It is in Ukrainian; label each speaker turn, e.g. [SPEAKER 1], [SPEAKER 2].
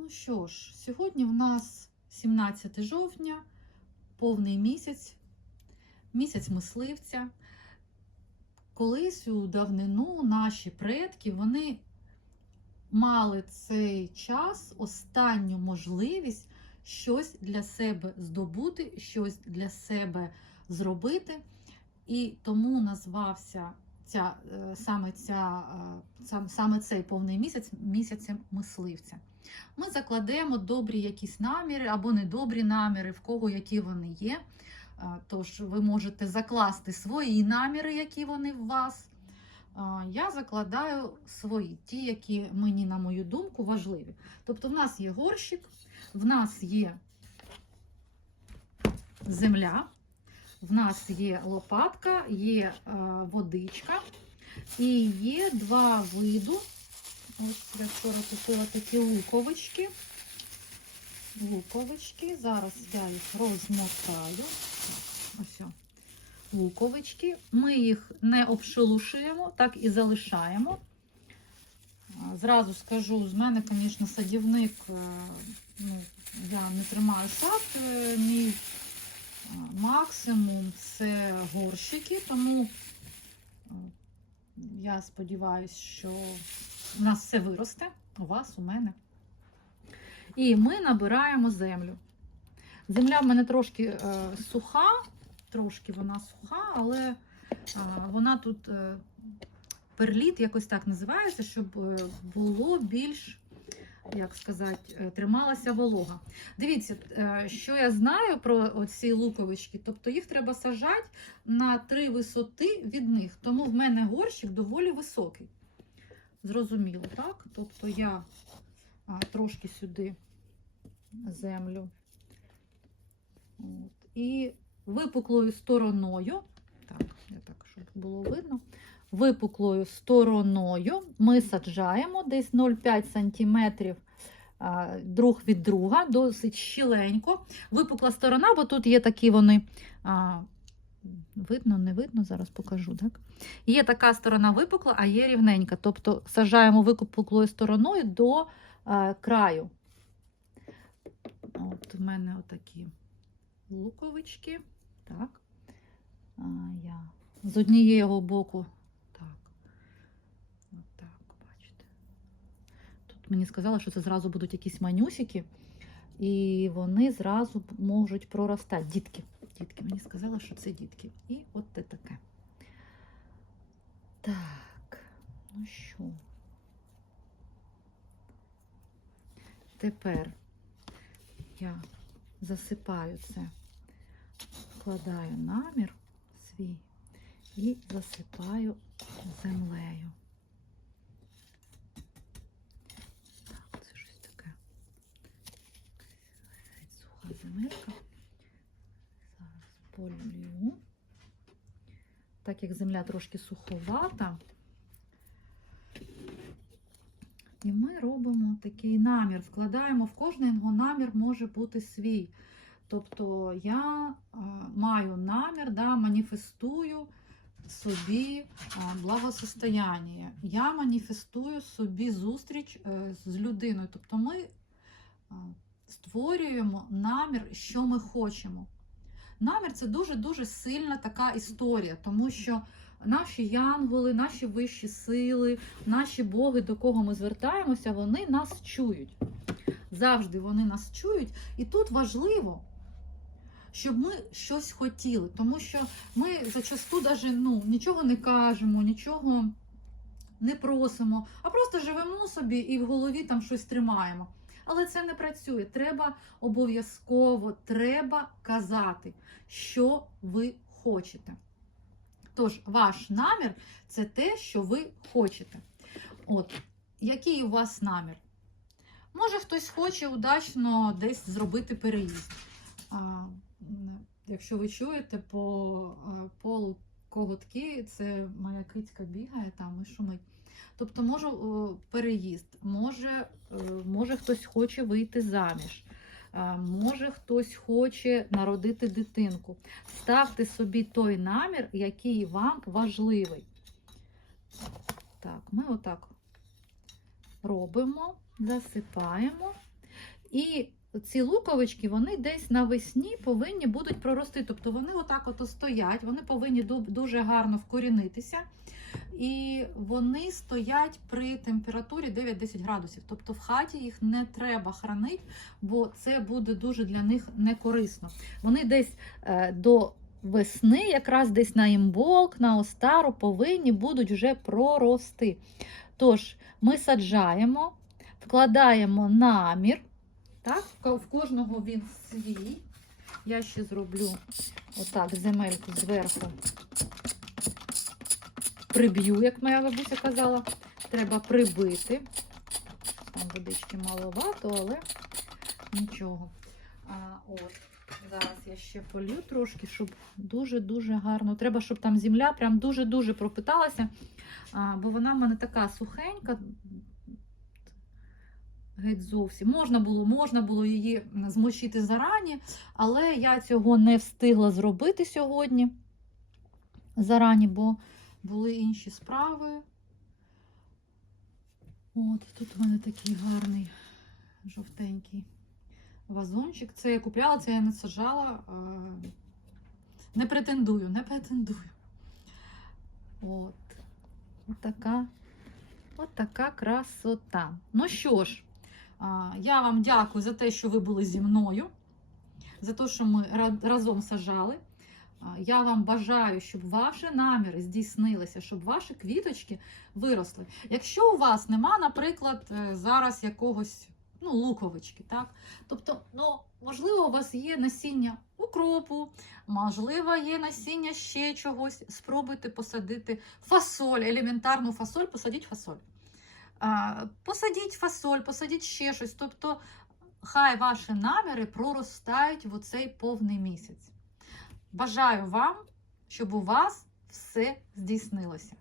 [SPEAKER 1] Ну що ж, сьогодні в нас 17 жовтня, повний місяць, місяць мисливця. Колись у давнину наші предки вони мали цей час, останню можливість щось для себе здобути, щось для себе зробити. І тому назвався ця, е, саме, ця, е, сам- саме цей повний місяць місяцем мисливця. Ми закладемо добрі якісь наміри або недобрі наміри, в кого які вони є. Тож ви можете закласти свої наміри, які вони в вас. Я закладаю свої, ті, які мені, на мою думку, важливі. Тобто, в нас є горщик, в нас є земля, в нас є лопатка, є е, водичка і є два виду. Ось я вчора купила такі луковички. Луковички. Зараз я їх розмотаю. Ось. Луковички. Ми їх не обшелушуємо, так і залишаємо. Зразу скажу, з мене, звісно, садівник, е, ну, я не тримаю сад, е, мій максимум це горщики, тому е, я сподіваюся, що у нас все виросте, у вас, у мене. І ми набираємо землю. Земля в мене трошки е, суха, трошки вона суха, але е, вона тут е, перліт, якось так називається, щоб е, було більш, як сказати, е, трималася волога. Дивіться, е, що я знаю про ці луковички, тобто їх треба сажати на три висоти від них. Тому в мене горщик доволі високий. Зрозуміло, так? Тобто я трошки сюди землю. От. І випуклою стороною, так, я так, щоб було видно, випуклою стороною ми саджаємо десь 0,5 см друг від друга, досить щіленько. Випукла сторона, бо тут є такі вони. Видно, не видно, зараз покажу, так? Є така сторона випукла, а є рівненька. Тобто сажаємо випуклою стороною до е, краю. От у мене отакі луковички. Так. А, я з однієї боку. Так. Отак, бачите. Тут мені сказали, що це зразу будуть якісь манюсики, і вони зразу можуть проростати. Дітки. Дітки, мені сказали, що це дітки. І от те таке. Так, ну що? Тепер я засипаю це, вкладаю намір свій і засипаю землею. Так, це щось таке. Геть Суха земелька. Зараз полю. Так як земля трошки суховата. І ми робимо такий намір, вкладаємо в кожного намір може бути свій. Тобто я а, маю намір, да, маніфестую собі а, благосостояння. Я маніфестую собі зустріч е, з людиною. Тобто ми а, створюємо намір, що ми хочемо. Намір це дуже-дуже сильна така історія, тому що наші янголи, наші вищі сили, наші боги, до кого ми звертаємося, вони нас чують. Завжди вони нас чують. І тут важливо, щоб ми щось хотіли, тому що ми зачасту даже, ну, нічого не кажемо, нічого не просимо, а просто живемо собі і в голові там щось тримаємо. Але це не працює. Треба обов'язково треба казати, що ви хочете. Тож, ваш намір це те, що ви хочете. От, який у вас намір? Може, хтось хоче удачно десь зробити переїзд. А, якщо ви чуєте по полу коготки, це моя кицька бігає там і шумить. Тобто, може переїзд, може, е, може хтось хоче вийти заміж. Може, хтось хоче народити дитинку. Ставте собі той намір, який вам важливий. Так, ми отак робимо, засипаємо. І ці луковички, вони десь навесні повинні будуть прорости. Тобто вони отак от стоять, вони повинні дуже гарно вкорінитися. І вони стоять при температурі 9-10 градусів. Тобто в хаті їх не треба хранити, бо це буде дуже для них некорисно. Вони десь е, до весни, якраз десь на імболк, на остару, повинні будуть вже прорости. Тож ми саджаємо, вкладаємо намір. Так, в кожного він свій. Я ще зроблю отак земельку зверху. Приб'ю, як моя бабуся казала. Треба прибити. Там водички маловато, але нічого. А, от. Зараз я ще полью трошки, щоб дуже-дуже гарно. Треба, щоб там земля прям дуже-дуже пропиталася. А, бо вона в мене така сухенька. Геть зовсім. Можна було, можна було її змочити зарані, але я цього не встигла зробити сьогодні зарані, бо були інші справи. От, тут у мене такий гарний жовтенький вазончик. Це я купляла, це я не саджала. Не претендую, не претендую. От. От така, от така красота. Ну що ж, я вам дякую за те, що ви були зі мною, за те, що ми разом сажали. Я вам бажаю, щоб ваші наміри здійснилися, щоб ваші квіточки виросли. Якщо у вас нема, наприклад, е, зараз якогось ну, луковички, так? Тобто, ну, можливо, у вас є насіння укропу, можливо, є насіння ще чогось. Спробуйте посадити фасоль, елементарну фасоль, посадіть фасоль. Посадіть фасоль, посадіть ще щось. Тобто, хай ваші наміри проростають в оцей повний місяць. Бажаю вам, щоб у вас все здійснилося.